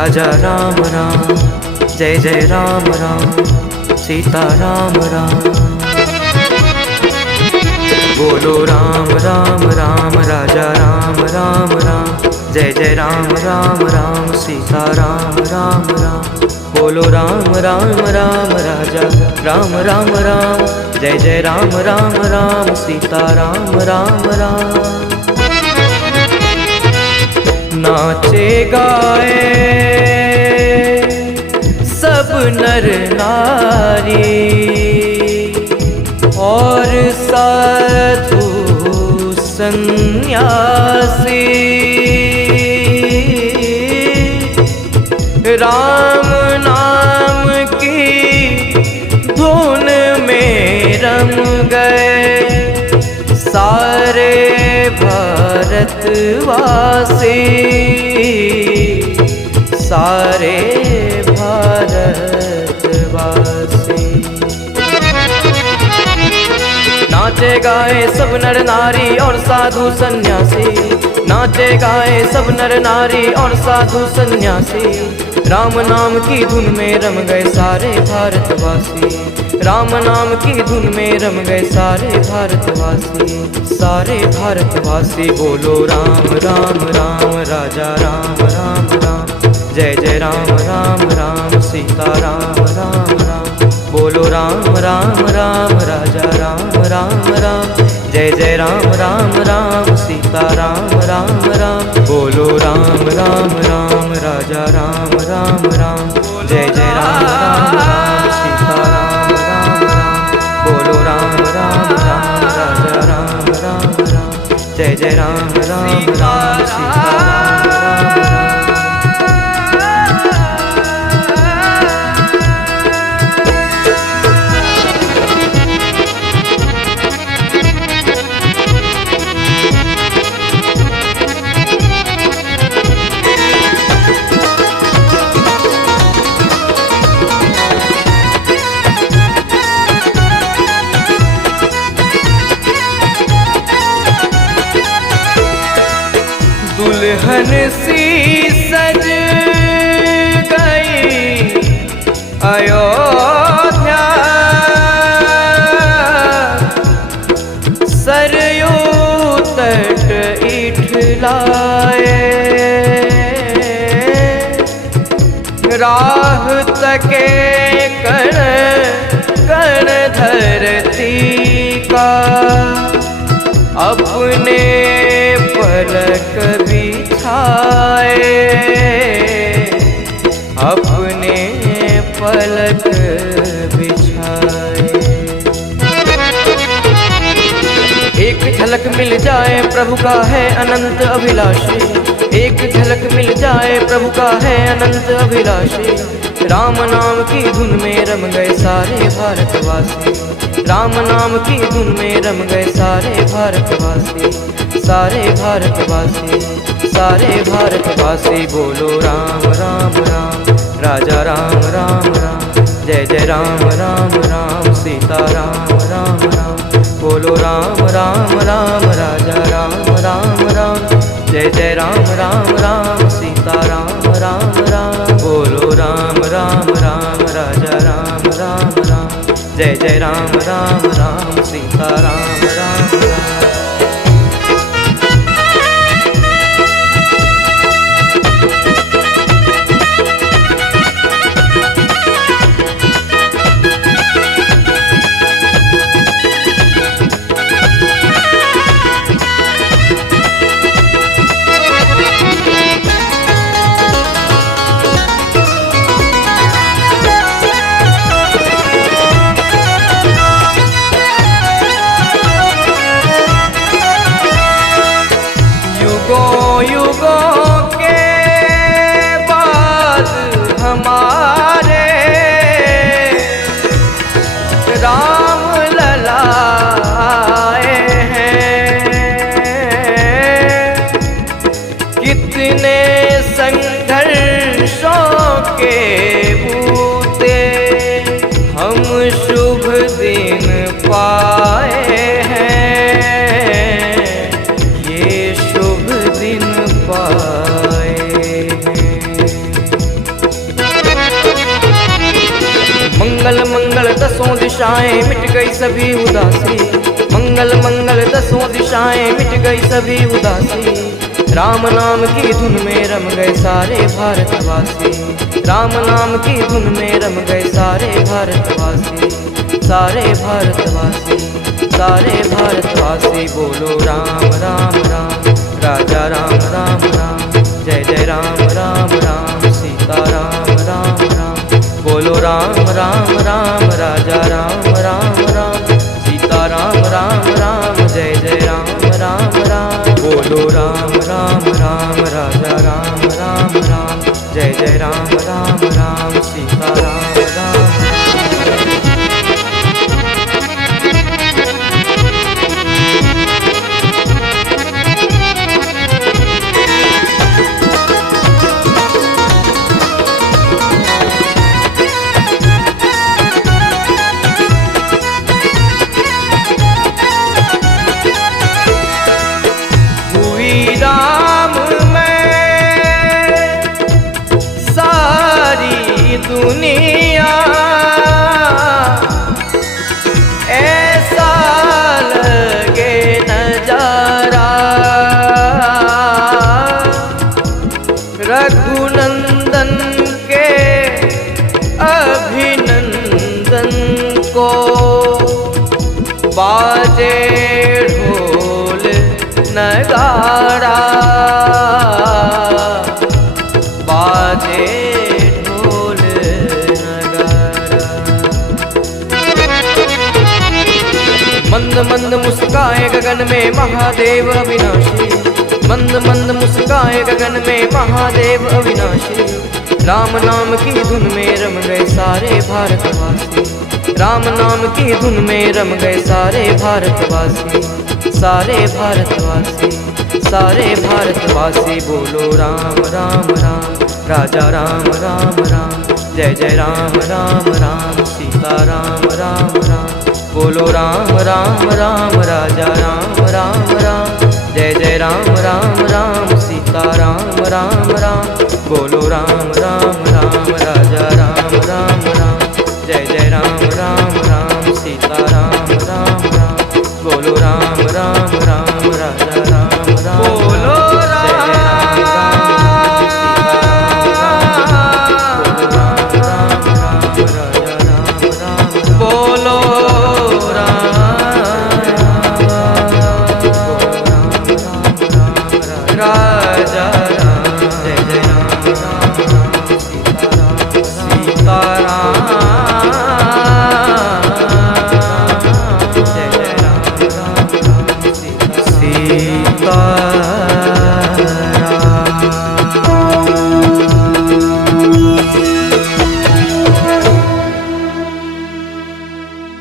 राजा राम राम, जय जय राम राम, सीता राम राम। बोलो राम राम राम, राजा राम राम राम, जय जय राम राम राम, सीता राम राम राम। बोलो राम राम राम, राजा राम राम राम, जय जय राम राम राम, सीता राम राम राम। नाचे गाए सब नर नारी, और साधु सन्यासी, राम नाम की धुन में रम गए सारे भारतवासी, सारे भारतवासी। नाचे गाए सब नर नारी और साधु सन्यासी, नाचे गाए सब नर नारी और साधु सन्यासी, राम नाम की धुन में रम गए सारे भारतवासी, राम नाम की धुन में रम गए सारे भारतवासी, सारे भारतवासी। बोलो राम राम राम, राजा राम राम राम, जय जय राम राम राम, सीता राम राम राम। बोलो राम राम राम, राजा राम राम राम, जय जय राम राम राम, सीता राम राम राम। बोलो राम राम राम, राजा राम राम राम, जय जय राम राम राम, सीता राम राम राम। बोलो राम राम राम, राजा राम राम राम, जय जय राम राम राम, सीता राम राम राम। दुल्हन सी सज गई अयोध्या, सरयू तट इठलाए, राह तके कण कण धरती का, अपने पलक बिछाए, अपने पलक बिछाए। एक झलक मिल जाए प्रभु का है अनंत अभिलाषी, एक झलक मिल जाए प्रभु का है अनंत अभिलाषी, राम नाम की धुन में रम गए सारे भारतवासी, राम नाम की धुन में रम गए सारे भारतवासी, सारे भारतवासी, सारे भारतवासी। बोलो राम राम राम, राजा राम राम राम, जय जय राम राम राम, सीता राम राम राम। बोलो राम राम राम, राजा राम राम राम, जय जय राम राम राम, सीता राम राम राम। बोलो राम राम राम, राजा राम राम राम, जय जय राम राम राम, सीता राम राम राम। युगों के बाद हमारे राम लला आए हैं, कितने संघर्षों के बूते हम शुभ दिन पाए हैं, ये शुभ दिन पाए हैं। दिशाएं मिट गई सभी उदासी, मंगल मंगल दसों दिशाएं मिट गई सभी उदासी। राम नाम की धुन में रम गए सारे भारतवासी, राम नाम की धुन में रम गए सारे भारतवासी, सारे भारतवासी, सारे भारतवासी। बोलो राम राम राम, राजा राम राम राम, जय जय राम राम राम, सीता राम राम राम। बोलो राम राम राम, राजा राम राम राम, सीता राम राम राम, जय जय राम राम राम। बोलो राम राम राम, राजा राम राम राम, जय जय राम राम राम, सीता राम राम। राम में सारी दुनिया, ऐसा लगे नजारा, रघुनंदन के अभिनंदन को बाजे ढोल नगाड़ा, बाजे ढोल नगाड़ा। मंद मंद मुस्काए गगन में महादेव अविनाशी, मंद मंद मुस्काए गगन में महादेव अविनाशी। राम नाम की धुन में रम गए सारे भारतवासी, राम नाम की धुन में रम गए सारे भारतवासी, सारे भारतवासी, सारे भारतवासी। बोलो राम राम राम, राजा राम राम राम, जय जय राम राम राम, सीता राम राम राम। बोलो राम राम राम, राजा राम राम राम, जय जय राम राम राम, सीता राम राम राम। बोलो राम राम